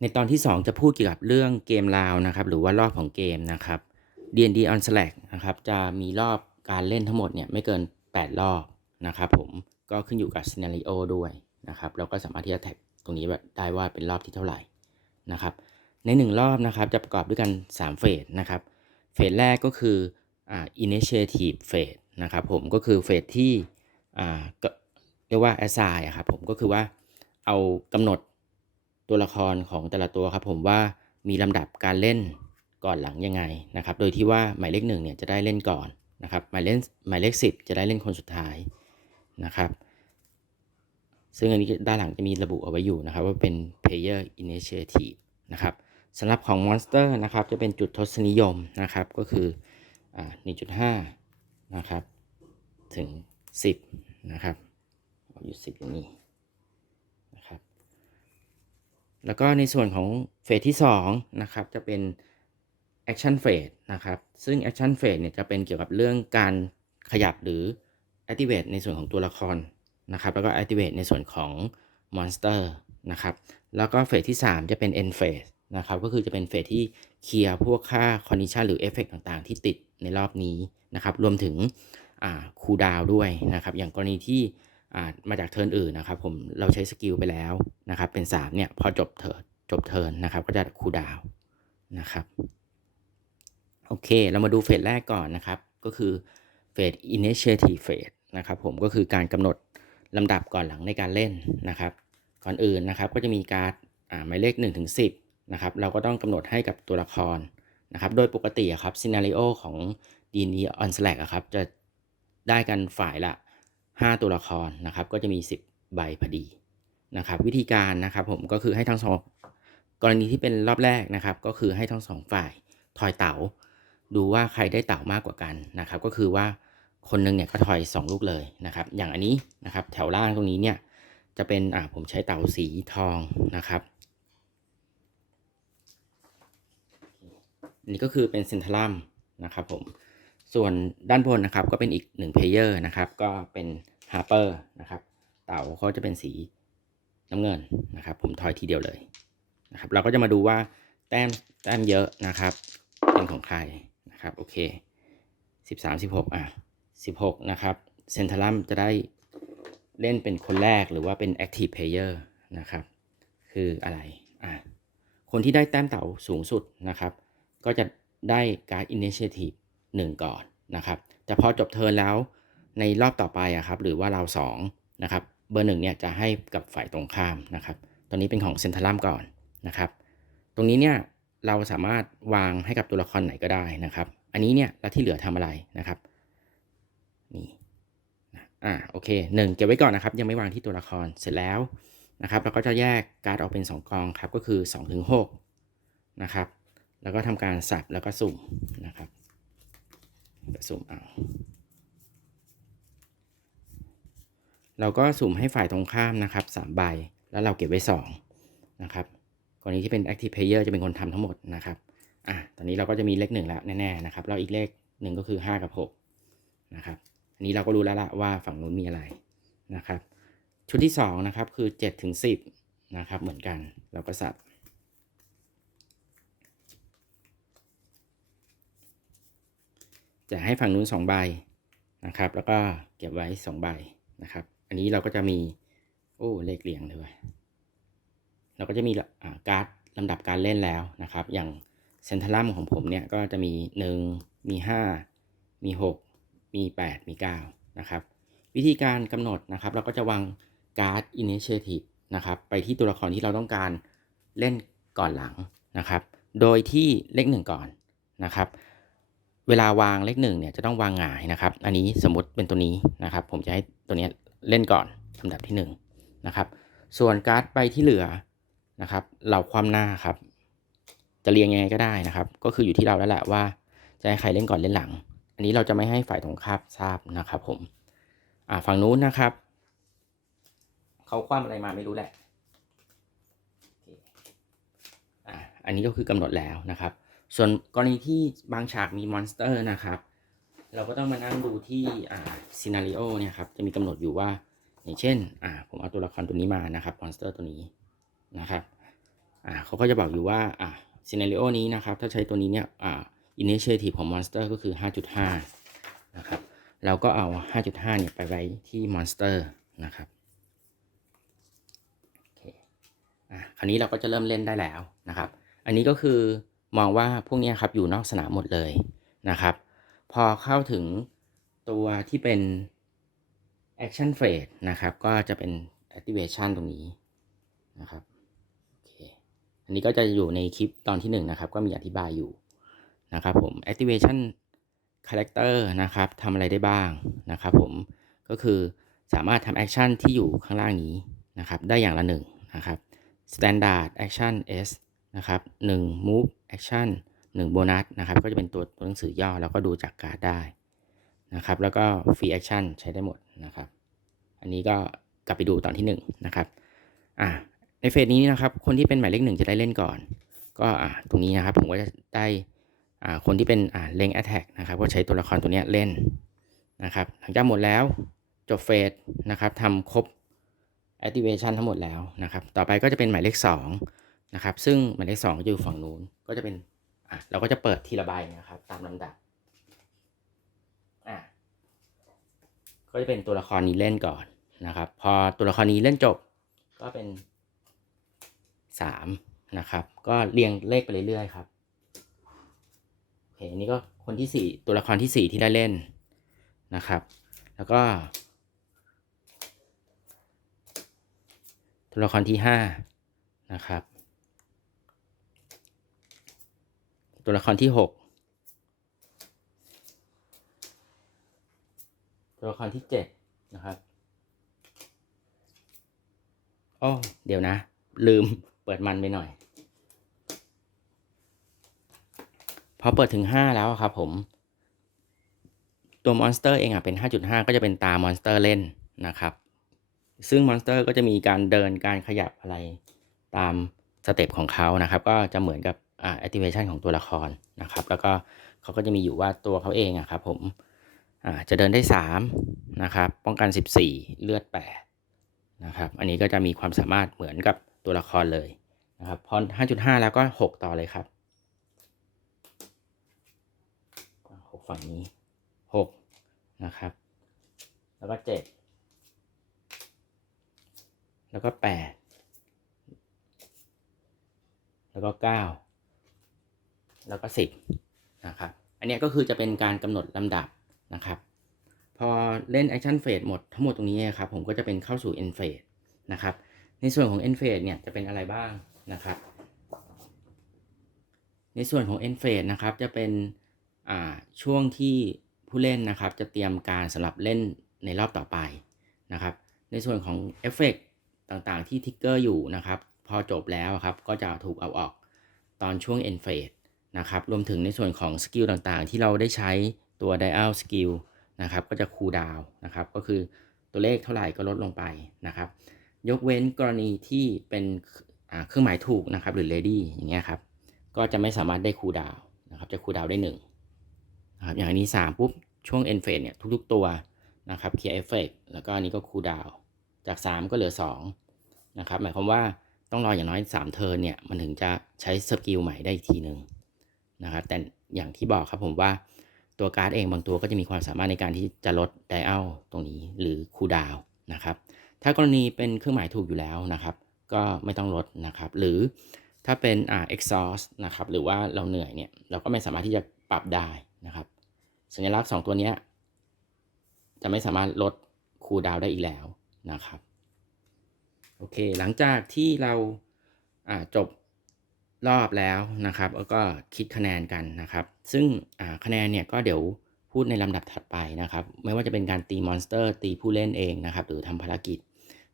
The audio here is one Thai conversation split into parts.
ในตอนที่ 2 จะพูดเกี่ยวกับเรื่องเกมราวนะครับ หรือว่ารอบของเกมนะครับ D&D on Slack นะครับ จะมีรอบการเล่นทั้งหมดเนี่ยไม่เกิน 8 รอบนะครับผมก็ขึ้นอยู่กับ scenario ด้วยนะครับเราก็สามารถที่จะแท็กตรงนี้ได้ว่าเป็นรอบที่เท่าไหร่นะครับ ใน 1 รอบนะครับจะประกอบด้วยกัน 3 เฟสนะครับ เฟสแรกก็คืออ่า initiative phase นะครับผมก็คือเฟสที่อ่าเรียกว่า assign ะครับผมก็คือว่าเอากำหนด ตัวละครของแต่ละตัวครับผมว่ามีลำดับการเล่นก่อนหลังยังไงนะครับ โดยที่ว่าหมายเลขหนึ่งเนี่ยจะได้เล่นก่อนนะครับ หมายเลขหมายเลขสิบจะได้เล่นคนสุดท้ายนะครับ ซึ่งอันนี้ด้านหลังจะมีระบุเอาไว้อยู่นะครับ ว่าเป็น player initiative นะครับสำหรับของ monster นะครับ จะเป็นจุดทศนิยมนะครับ ก็คืออ่า1.5 นะครับ ถึง 10 นะครับอาอยู่ 10 อย่างนี้นะครับ แล้วก็ในส่วนของเฟสที่2นะครับจะเป็น action phase นะครับซึ่ง action phase เนี่ยจะเป็นเกี่ยวกับเรื่องการขยับหรือ activate ในส่วนของตัวละครนะครับแล้วก็ activate ในส่วนของ monster นะครับแล้วก็เฟสที่ 3 จะเป็น end phase นะครับก็คือจะเป็นเฟสที่เคลียร์พวกค่า condition หรือ effect ต่างๆ ที่ติดในรอบนี้นะครับรวมถึงคูดาวด้วยนะครับอย่างกรณีที่ มาจากเทิร์นอื่นนะครับผมเราใช้สกิลไปแล้วนะครับเป็น3เนี่ยพอจบเทิร์นจบเทิร์นนะครับก็จะคูดาวนะครับโอเค เรามาดูเฟสแรกก่อนนะครับ ก็คือเฟส initiative phase นะครับผมก็คือการกำหนดลำดับก่อนหลังในการเล่นนะครับ ก่อนอื่นนะครับก็จะมีการ์ดหมายเลข1ถึง10นะครับเราก็ต้องกำหนดให้กับตัวละครนะครับโดยปกติอะครับซีนารีโอของ D&D on Slack อะครับจะได้กันฝ่ายละ 5 ตัวละครนะครับ ก็จะมี 10 ใบพอดีนะครับ วิธีการนะครับผมก็คือให้ทั้งสองกรณีที่เป็นรอบแรกนะครับ ก็คือให้ทั้งสองฝ่ายทอยเต๋าดูว่าใครได้เต่ามากกว่ากันนะครับ ก็คือว่าคนหนึงเนี่ยก็ทอย 2 ลูกเลยนะครับ อย่างอันนี้นะครับ แถวล่างตรงนี้เนี่ยจะเป็นอ่าผมใช้เต่าสีทองนะครับนนี้ก็คือเป็นเซนทรัมนะครับผม ส่วนด้านบนนะครับก็เป็นอีกหนึ่งเพลเยอร์นะครับก็เป็นฮาร์เปอร์นะครับเต่าเขาจะเป็นสีน้ำเงินนะครับ ผมทอยทีเดียวเลยนะครับเราก็จะมาดูว่าแต้มแต้มเยอะนะครับ เป็นของใครนะครับโอเคสิบสามสิบหกอะสิบหกนะครับเซนทรัมจะได้เล่นเป็นคนแรกหรือว่าเป็น Active Player นะครับคืออะไรอะคนที่ได้แต้มเต่าสูงสุดนะครับ ก็จะได้การ์ด Initiative 1 ก่อนนะครับแต่พอจบเทิร์นแล้วในรอบต่อไปอะครับหรือว่าเรา2นะครับเบอร์หนึ่งเนี่ยจะให้กับฝ่ายตรงข้ามนะครับตัวนี้เป็นของเซนทรัมก่อนนะครับตรงนี้เนี่ยเราสามารถวางให้กับตัวละครไหนก็ได้นะครับ อันนี้เนี่ยแล้วที่เหลือทำอะไรนะครับนี่นะอ่าโอเคหนึ่งเก็บไว้ก่อนนะครับ ยังไม่วางที่ตัวละครเสร็จแล้วนะครับ เราก็จะแยกการ์ดออกเป็น 2 กองครับก็คือ2ถึง6นะครับแล้วก็ทำการสับแล้วก็สุ่มนะครับ สุ่มเอาเราก็สุ่มให้ฝ่ายตรงข้ามนะครับ3ใบ แล้วเราเก็บไว้ 2 นะครับกรณีที่เป็น active player จะเป็นคนทำทั้งหมดนะครับอะตอนนี้เราก็จะมีเลขหนึ่งแล้วแน่ๆนะครับแล้วอีกเลขหนึ่งก็คือ 5 กับ6นะครับอันนี้เราก็รู้แล้วละว่าฝั่งนู้นมีอะไรนะครับชุดที่2นะครับคือ7ถึง10นะครับเหมือนกันเราก็สับ จะให้ฝั่งนู้น2ใบนะครับ แล้วก็เก็บไว้2ใบนะครับ อันนี้เราก็จะมีโอ้เลขเรียงด้วยเราก็จะมีการ์ดลำดับการเล่นแล้วนะครับ อย่างเซนทรัมของผมเนี่ยก็จะมี 1 มี 5 มี 6 มี 8 มี 9 นะครับ วิธีการกำหนดนะครับ เราก็จะวางการ์ด Initiative นะครับ ไปที่ตัวละครที่เราต้องการเล่นก่อนหลังนะครับ โดยที่เลขหนึ่งก่อนนะครับ เวลาวางเลขหนึ่งเนี่ยจะต้องวางหงายนะครับ อันนี้สมมติเป็นตัวนี้นะครับ ผมจะให้ตัวนี้เล่นก่อนลำดับที่หนึ่งนะครับ ส่วนการ์ดใบที่เหลือนะครับ เราความหน้าครับ จะเรียงยังไงก็ได้นะครับ ก็คืออยู่ที่เราแล้วแหละว่าจะให้ใครเล่นก่อนเล่นหลัง อันนี้เราจะไม่ให้ฝ่ายตรงข้ามทราบนะครับผมอ่าฝั่งนู้นนะครับเขาคว้าอะไรมาไม่รู้แหละอ่าอันนี้ก็คือกำหนดแล้วนะครับ ส่วนกรณีที่บางฉากมีมอนสเตอร์นะครับ เราก็ต้องมานั่งดูที่อ่าซีนารีโอเนี่ยครับ จะมีกำหนดอยู่ว่า อย่างเช่นอ่าผมเอาตัวละครตัวนี้มานะครับมอนสเตอร์ตัวนี้นะครับอ่าเขาก็จะบอกอยู่ว่าอ่าซีนารีโอนี้นะครับ ถ้าใช้ตัวนี้เนี่ยอ่า initiative ของ monster ก็คือ 5.5 นะครับ เราก็เอา 5.5 เนี่ยไปไว้ที่ monster นะครับโอเคอะคราวนี้เราก็จะเริ่มเล่นได้แล้วนะครับ อันนี้ก็คือ มองว่าพวกนี้ครับอยู่นอกสนามหมดเลยนะครับ พอเข้าถึงตัวที่เป็น action phase นะครับ ก็จะเป็น activation ตรงนี้นะครับโอเคอันนี้ก็จะอยู่ในคลิปตอนที่หนึ่งนะครับ ก็มีอธิบายอยู่นะครับผม activation character นะครับทำอะไรได้บ้างนะครับผมก็คือสามารถทำ action ที่อยู่ข้างล่างนี้นะครับ ได้อย่างละหนึ่งนะครับ standard action S นะครับ1 move action 1 bonus นะครับ ก็จะเป็นตัวตัวหนังสือย่อแล้วก็ดูจากการ์ดได้นะครับ แล้วก็ free action ใช้ได้หมดนะครับ อันนี้ก็กลับไปดูตอนที่1นงนะครับอ่าในเฟสนี้นะครับ คนที่เป็นหมายเลขหนึ่งจะได้เล่นก่อน ก็อ่าตรงนี้นะครับผมก็จะได้อ่าคนที่เป็นอ่าเลงแอตแทกนะครับ ก็ใช้ตัวละครตัวนี้เล่นนะครับ หลังจากหมดแล้วจบเฟสนะครับทำครบ activation ทั้งหมดแล้วนะครับ ต่อไปก็จะเป็นหมายเลข 2 นะครับ ซึ่งหมายเลข2ก็จะอยู่ฝั่งนู้นก็จะเป็นอะเราก็จะเปิดทีละใบนะครับ ตามลำดับอะก็จะเป็นตัวละครนี้เล่นก่อนนะครับ พอตัวละครนี้เล่นจบ ก็เป็น3นะครับ ก็เรียงเลขไปเรื่อยๆครับโอเคอันนี้ก็คนที่4ตัวละครที่4ที่ได้เล่นนะครับ แล้วก็ตัวละครที่ห้านะครับ ตัวละครที่หกตัวละครที่เจ็ดนะครับโอ้เดี๋ยวนะ ลืมเปิดมันไปหน่อย พอเปิดถึงห้าแล้วครับผม ตัวมอนสเตอร์เองอะเป็น 5.5 ก็จะเป็นตามอนสเตอร์เล่นนะครับ ซึ่งมอนสเตอร์ก็จะมีการเดินการขยับอะไรตามสเต็ปของเขานะครับ ก็จะเหมือนกับ อ่า activation ของตัวละครนะครับ แล้วก็เขาก็จะมีอยู่ว่าตัวเขาเองอะครับผมอ่าจะเดินได้3นะครับป้องกัน 14 เลือด8นะครับอันนี้ก็จะมีความสามารถเหมือนกับตัวละครเลยนะครับพอ 5.5 แล้วก็ 6 ต่อเลยครับ 6 ฝั่งนี้ 6 นะครับ แล้วก็ 7 แล้วก็แปดแล้วก็เก้า แล้วก็สิบนะครับ อันนี้ก็คือจะเป็นการกำหนดลำดับนะครับ พอเล่น Action Phase หมดทั้งหมดตรงนี้ครับผมก็จะเป็นเข้าสู่ End Phase นะครับ ในส่วนของ End Phase เนี่ยจะเป็นอะไรบ้างนะครับ ในส่วนของ End Phase นะครับจะเป็นช่วงที่ผู้เล่นนะครับจะเตรียมการสำหรับเล่นในรอบต่อไปนะครับ ในส่วนของเอฟเฟกต่างๆที่ทิกเกอร์อยู่นะครับ พอจบแล้วครับก็จะถูกเอาออกตอนช่วง end phase นะครับรวมถึงในส่วนของสกิลต่างๆ ที่เราได้ใช้ตัว dial skill นะครับก็จะคูลดาวนะครับก็คือตัวเลขเท่าไหร่ก็ลดลงไปนะครับ ยกเว้นกรณีที่เป็นเครื่องหมายถูกนะครับหรือ ready อย่างเงี้ยครับก็จะไม่สามารถได้คูลดาวนะครับจะคูลดาวได้1นะครับอย่างนี้ 3 ปุ๊บ ช่วง end phase เนี่ยทุกๆตัวนะครับ clear effect แล้วก็อันนี้ก็คูลดาวจาก 3 ก็เหลือ2นะครับหมายความว่าต้องรออย่างน้อย 3 เทิร์นเนี่ยมันถึงจะใช้สกิลใหม่ได้อีกทีหนึ่ง นะครับแต่อย่างที่บอกครับผมว่าตัวการ์ดเองบางตัวก็จะมีความสามารถในการที่จะลดไดอัลตรงนี้หรือคูลดาวนะครับ ถ้ากรณีเป็นเครื่องหมายถูกอยู่แล้วนะครับ ก็ไม่ต้องลดนะครับ หรือถ้าเป็นอ่า exhaust นะครับ หรือว่าเราเหนื่อยเนี่ยเราก็ไม่สามารถที่จะปรับได้นะครับ สัญลักษณ์ 2 ตัวนี้จะไม่สามารถลดคูลดาวได้อีกแล้วนะครับ โอเค หลังจากที่เราจบ รอบแล้วนะครับแล้วก็คิดคะแนนกันนะครับ ซึ่งคะแนนเนี่ยก็เดี๋ยวพูดในลำดับถัดไปนะครับ ไม่ว่าจะเป็นการตีมอนสเตอร์ ตีผู้เล่นเองนะครับ หรือทำภารกิจ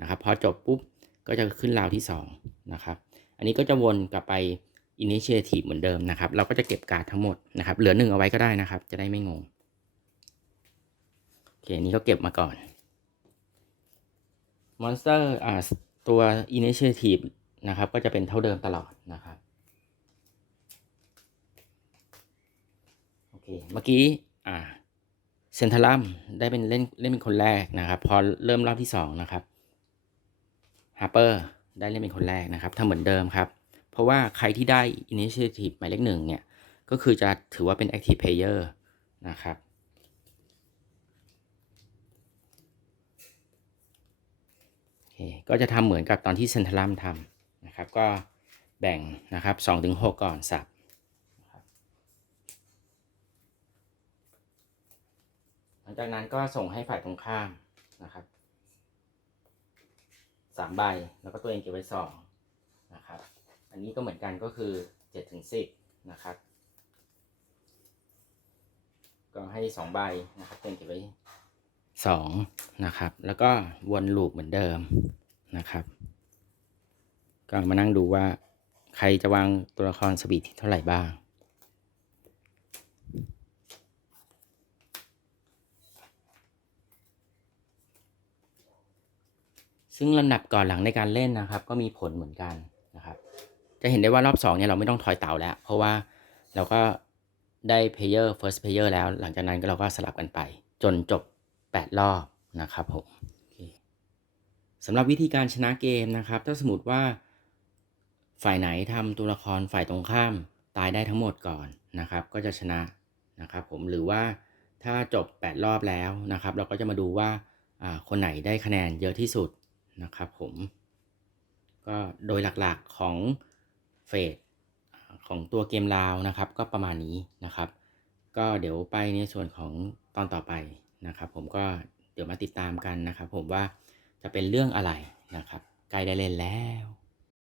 นะครับพอจบปุ๊บก็จะขึ้นราวที่2นะครับ อันนี้ก็จะวนกลับไป Initiative เหมือนเดิมนะครับ เราก็จะเก็บการ์ดทั้งหมดนะครับ เหลือหนึ่งเอาไว้ก็ได้นะครับ จะได้ไม่งง โอเคอันนี้ก็เก็บมาก่อน มอนสเตอร์อ่าตัว Initiative นะครับ ก็จะเป็นเท่าเดิมตลอดนะครับ โอ เคเมื่อกี้อ่าเซนทรัมได้เป็นเล่นเล่นเป็นคนแรกนะครับ พอเริ่มรอบที่สองนะครับฮาร์เปอร์ได้เล่นเป็นคนแรกนะครับทำเหมือนเดิมครับ เพราะว่าใครที่ได้ Initiative หมายเลขหนึ่งเนี่ย ก็คือจะถือว่าเป็น Active Player นะครับโอเคก็จะทำเหมือนกับตอนที่เซนทรัมทำนะครับ ก็แบ่งนะครับ2ถึง6ก่อนสับหลัง จากนั้นก็ส่งให้ฝ่ายตรงข้ามนะครับสามใบแล้วก็ตัวเองเก็บไว้สองนะครับ อันนี้ก็เหมือนกันก็คือ7ถึง10นะครับ ก็ให้สองใบนะครับตัวเองเก็บไว้สองนะครับ แล้วก็วนลูปเหมือนเดิมนะครับ ก็มานั่งดูว่าใครจะวางตัวละครสปีดที่เท่าไหร่บ้าง ซึ่งลำดับก่อนหลังในการเล่นนะครับ ก็มีผลเหมือนกันนะครับ จะเห็นได้ว่ารอบ2เนี่ยเราไม่ต้องถอยเต่าแล้ว เพราะว่าเราก็ได้ player first player แล้ว หลังจากนั้นก็เราก็สลับกันไป จนจบ 8 รอบนะครับผมสำหรับวิธีการชนะเกมนะครับ ถ้าสมมติว่าฝ่ายไหนทำตัวละครฝ่ายตรงข้ามตายได้ทั้งหมดก่อนนะครับ ก็จะชนะนะครับผมหรือว่าถ้าจบ 8 รอบแล้วนะครับ เราก็จะมาดูว่าคนไหนได้คะแนนเยอะที่สุด นะครับผม ก็โดยหลักๆของเฟสของตัวเกมลาวนะครับ ก็ประมาณนี้นะครับ ก็เดี๋ยวไปในส่วนของตอนต่อไปนะครับ ผมก็เดี๋ยวมาติดตามกันนะครับ ผมว่าจะเป็นเรื่องอะไรนะครับใกล้ได้เล่นแล้ว